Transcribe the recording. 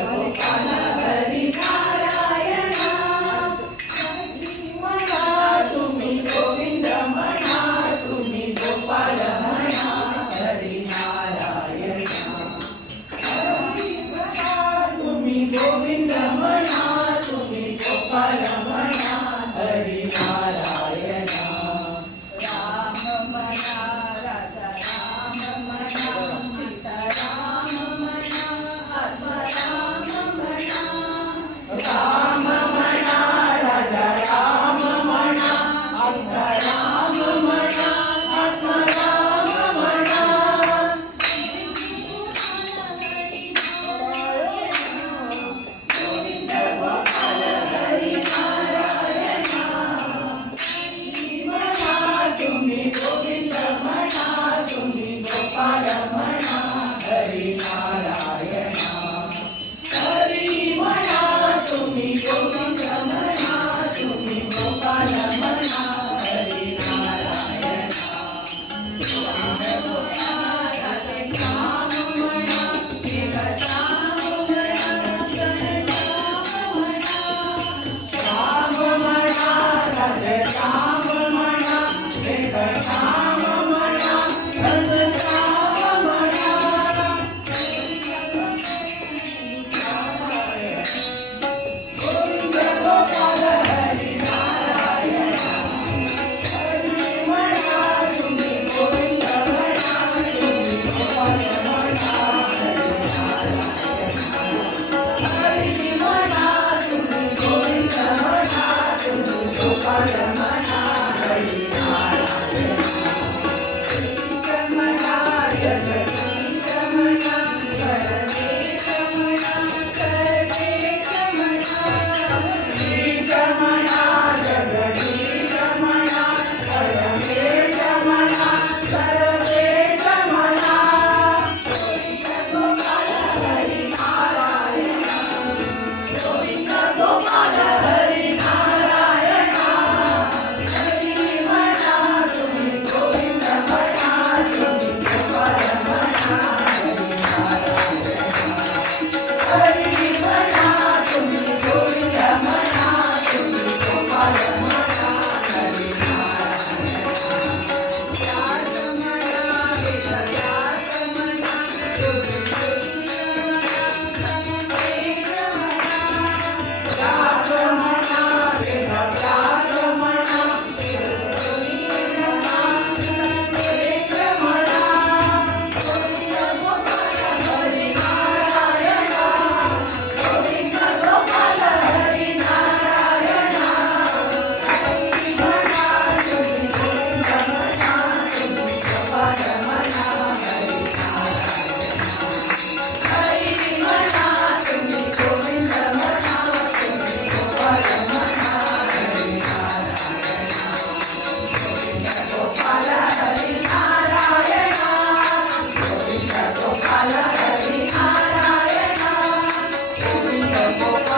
गोपाल हरी नारायणा म्हणा तुम्ही गोविंद म्हणा तुम्ही गोपाल म्हणा हरी नारायणा हरी म्हणा तुम्ही गोविंद म्हणा तुम्ही गोपाल म्हणा हरी नारायणा राम म्हणा राजा राम म्हणा सीता राम म्हणा आत्माराम म्हणा राम म्हणा राजा राम म्हणा सीता राम म्हणा आत्माराम म्हणा गोविंद गोपाल हरी नारायणा म्हणा तुम्ही गोविंद म्हणा तुम्ही गोपाल म्हणा हरी नारायणा हरी म्हणा तुम्ही गोविंद म्हणा तुम्ही गोपाल म्हणा हरी नारायणा गोविंद गोपाल राधे श्याम म्हणा मेघ श्याम म्हणा घनश्याम म्हणा श्याम म्हणा राधे श्याम म्हणा मेघ श्याम म्हणा घनश्याम म्हणा गोविंद गोपाल हरी नारायणा हरी म्हणा तुम्ही गोविंद म्हणा तुम्ही गोपाल म्हणा हरी नारायणा हरी म्हणा तुम्ही गोविंद म्हणा तुम्ही गोपाल म्हणा हरी नारायणा ईश म्हणा जगदीश म्हणा परमेश म्हणा सर्वेश म्हणा ईश म्हणा जगदीश म्हणा परमेश म्हणा सर्वेश म्हणा गोविंद गोपाल हरी नारायणा गोविंद गोपाल हरी नारायणा हरी म्हणा तुम्ही गोविंद म्हणा तुम्ही गोपाल म्हणा हरी नारायणा हरी म्हणा तुम्ही गोविंद म्हणा तुम्ही गोपाल म्हणा हरी नारायणा व्यास म्हणा वेदव्यास म्हणा योगेश म्हणा संकेत म्हणा व्यास म्हणा वेदव्यास म्हणा योगेश म्हणा संकेत म्हणा गोविंद गोपाल हरी नारायणा गोविंद गोपाल हरी नारायणा हरी म्हणा तुम्ही गोविंद म्हणा तुम्ही गोपाल म्हणा हरी नारायणा हरी म्हणा तुम्ही गोविंद म्हणा तुम्ही गोपाल म्हणा हरी नारायणा गोविंद गोपाल हरी नारायणा गोविंद गोपाल हरी नारायणा गोविंद गोपाल